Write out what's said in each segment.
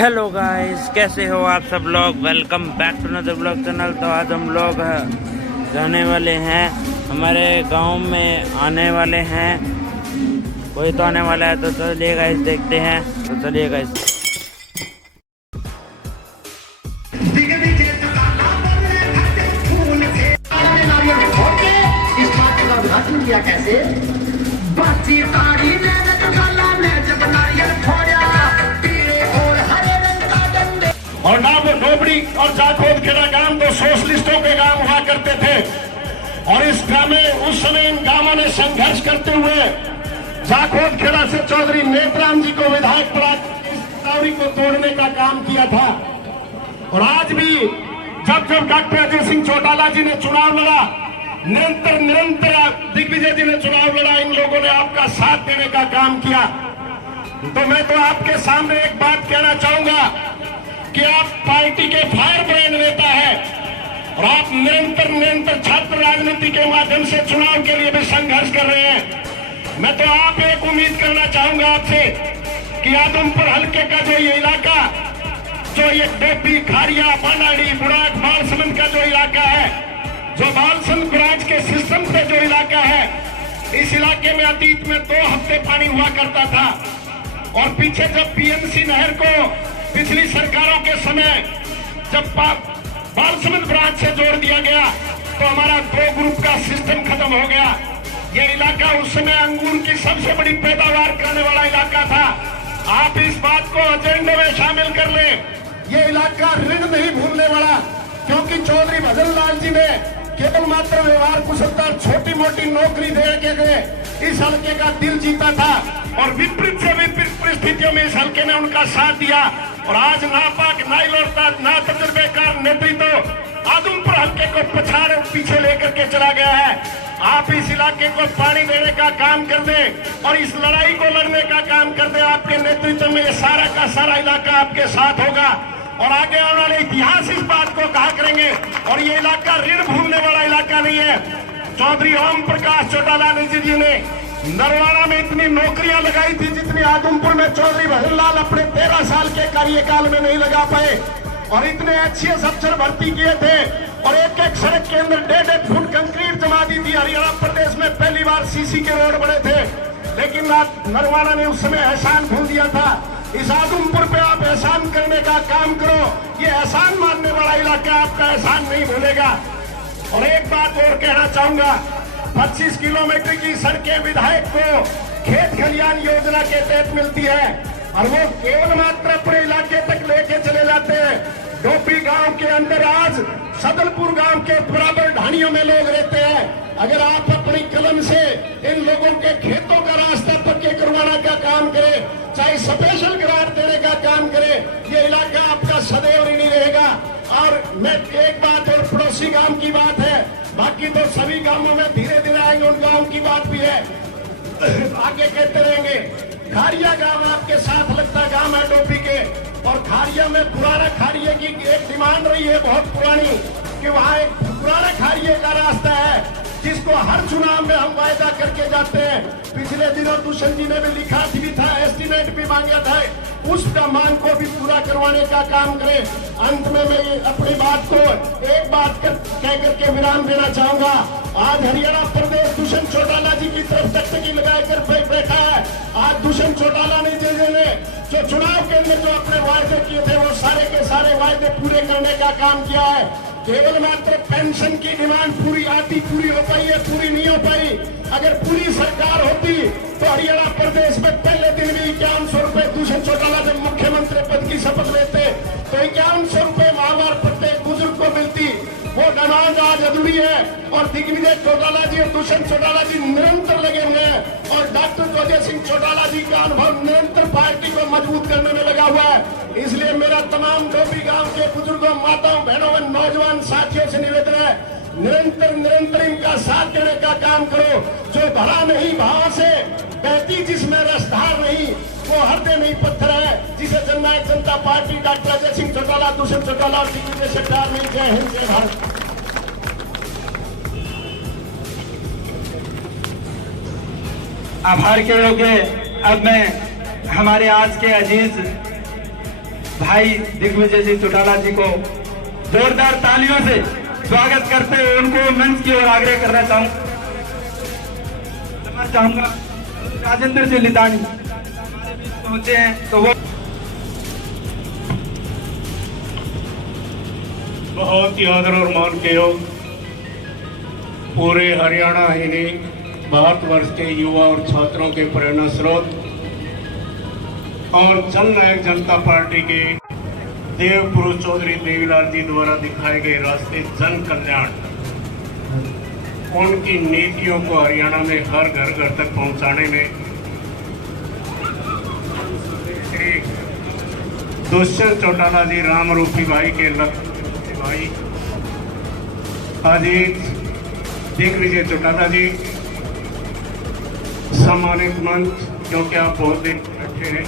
Hello guys, कैसे हो आप सब लोग। Welcome back to another blog channel. तो आज हम लोग जाने वाले हैं, हमारे गांव में आने वाले हैं, कोई तो आने वाला है। तो चलिए गाइस देखते हैं। तो चलिए गाइस। और ना वो डोबड़ी और जाखोद खेड़ा गांव तो सोशलिस्टों के गांव हुआ करते थे। और इस ग्रामे उस समय इन गांवों ने संघर्ष करते हुए जाखोद खेड़ा से चौधरी नेतराम जी को विधायक बनाकर को तोड़ने का काम किया था। और आज भी जब जब डॉक्टर अजय सिंह चौटाला जी ने चुनाव लड़ा, निरंतर दिग्विजय जी ने चुनाव लड़ा, इन लोगों ने आपका साथ देने का काम किया। तो मैं तो आपके सामने एक बात कहना चाहूंगा कि आप पार्टी के फायर ब्रांड नेता है और आप निरंतर छात्र राजनीति के माध्यम से चुनाव के लिए भी संघर्ष कर रहे हैं। मैं तो आप एक उम्मीद करना चाहूंगा आपसे कि आदमपुर हल्के का जो ये इलाका, जो ये डोपी, खारिया, बानाड़ी, बुराट, बालसमंद का जो इलाका है, जो बालसमंद ब्रांच के सिस्टम से जो इलाका है, इस इलाके में अतीत में 2 हफ्ते पानी हुआ करता था। और पीछे जब पीएमसी नहर को पिछली सरकारों के समय जब बालसमंद ब्रांच से जोड़ दिया गया तो हमारा 2 ग्रुप का सिस्टम खत्म हो गया। ये इलाका उस समय अंगूर की सबसे बड़ी पैदावार करने वाला इलाका था। आप इस बात को एजेंडे में शामिल कर लें। ये इलाका ऋण नहीं भूलने वाला, क्योंकि चौधरी भजन लाल जी ने केवल मात्र व्यवहार कुशलता, छोटी मोटी नौकरी दे के इस हल्के का दिल जीता था। और विपरीत से विपरीत परिस्थितियों में इस हल्के ने उनका साथ दिया। और आज नापाक, नाइलोरता, ना तजुर्बेकार नेतृत्व आदमपुर हल्के को पछाड़ पीछे लेकर के चला गया है। आप इस इलाके को पानी देने का काम कर दें और इस लड़ाई को लड़ने का काम कर दें। आपके नेतृत्व में ये सारा का सारा इलाका आपके साथ होगा और आगे आने वाले इतिहास इस बात को कहा करेंगे। और ये इलाका ऋण भूलने वाला इलाका नहीं है। चौधरी ओम प्रकाश चौटाला जी ने नरवाड़ा में इतनी नौकरियां लगाई थी जितनी आदमपुर में चौधरी भजनलाल अपने 13 साल के कार्यकाल में नहीं लगा पाए। और इतने अच्छे अफसर भर्ती किए थे और एक सड़क के अंदर 1.5 फुट कंक्रीट जमा दी थी। हरियाणा प्रदेश में पहली बार सीसी के रोड बने थे, लेकिन नरवाड़ा ने उस समय एहसान भूल दिया था। इस आदमपुर पे आप एहसान करने का काम करो। ये एहसान मानने वाला इलाका आपका एहसान नहीं भूलेगा। और एक बात और कहना चाहूंगा, 25 किलोमीटर की सड़कें विधायक को खेत खलियान योजना के तहत मिलती है और वो केवल मात्र अपने इलाके तक लेके चले जाते हैं। डोपी गांव के अंदर आज सदलपुर गांव के बराबर ढाणियों में लोग रहते हैं। अगर आप अपनी कलम से इन लोगों के खेतों का रास्ता पक्के करवाने का काम करें, चाहे स्पेशल ग्रांट देने का काम करें, ये इलाका आपका सदैव ऋणी रहेगा। और मैं एक बात और पड़ोसी गांव की बात है, बाकी तो सभी गांवों में धीरे धीरे आएंगे, उन गांव की बात भी है, आगे कहते रहेंगे। खारिया गांव आपके साथ लगता गांव है डोपी के। और खारिया में पुराना खारिये की एक डिमांड रही है बहुत पुरानी कि वहाँ एक पुराना खारिये का रास्ता है जिसको हर चुनाव में हम वायदा करके जाते हैं। पिछले दिनों दुष्यंत जी ने भी लिखा भी था, एस्टीमेट भी मांगा था, उसका मांग को भी पूरा करवाने का काम करें। अंत में मैं अपनी बात को एक बात कह करके विराम देना चाहूंगा। आज हरियाणा प्रदेश दुष्यंत चौटाला जी की तरफ टकटकी लगाकर बैठा है। आज दुष्यंत चौटाला ने जो चुनाव के अंदर जो अपने वायदे किए थे वो सारे के सारे वायदे पूरे करने का काम किया है। केवल मात्र पेंशन की डिमांड पूरी हो पाई है, पूरी नहीं हो पाई। अगर पूरी सरकार होती तो हरियाणा प्रदेश में पहले दिन भी 5100 रुपए दुष्यंत चौटाला जब मुख्यमंत्री पद की शपथ लेते तो 5100 रुपए माहवार प्रत्येक बुजुर्ग को मिलती। वो डिमांड आज अधूरी है और दिग्विजय चौटाला जी और दुष्यंत चौटाला जी निरंतर लगे हुए हैं। और डॉक्टर अजय सिंह चौटाला जी का अनुभव निरंतर पार्टी को मजबूत करने में लगा हुआ है। इसलिए मेरा तमाम डोबी गांव के बुजुर्गों, माताओं, बहनों व नौजवान साथियों से निवेदन है, निरंतर इनका साथ देने का काम करो। जो भला नहीं भाव से बहती जिसमें रसधार नहीं, वो हृदय नहीं पत्थर है, जिसे जननायक जनता पार्टी डॉक्टर अजय सिंह चौटाला, दुष्यंत चौटाला और दिग्विजय सरकार में। जय हिंद, जय भारत। आभार के लोग। अब मैं हमारे आज के अजीज भाई दिग्विजय सिंह चौटाला जी को जोरदार तालियों से स्वागत करते हुए उनको मंच की ओर आग्रह करना चाहूंगा। राजेंद्र जी लितानी हमारे बीच पहुंचे हैं तो वो बहुत ही आदर और मान के योग पूरे हरियाणा ही नहीं भारतवर्ष के युवा और छात्रों के प्रेरणा स्रोत और जननायक जनता पार्टी के देवपुरुष चौधरी देवीलाल जी द्वारा दिखाए गए रास्ते जन कल्याण, उनकी नीतियों को हरियाणा में हर घर घर तक पहुंचाने में श्री दुष्यंत चौटाला जी रामरूपी भाई के लक्ष्य भाई अजीत दिग्विजय चौटाला जी सम्मानित मंच, क्योंकि आप बहुत दिन बैठे हैं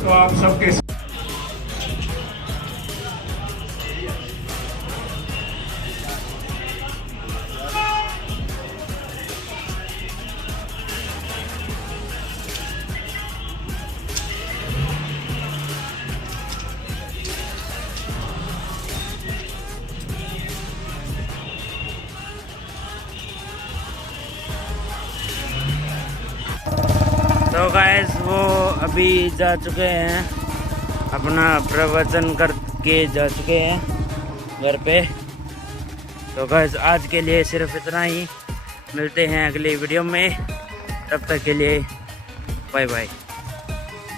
तो आप सबके तो गाइस वो अभी जा चुके हैं, अपना प्रवचन करके जा चुके हैं घर पे। तो गाइस आज के लिए सिर्फ इतना ही, मिलते हैं अगली वीडियो में, तब तक के लिए बाय बाय।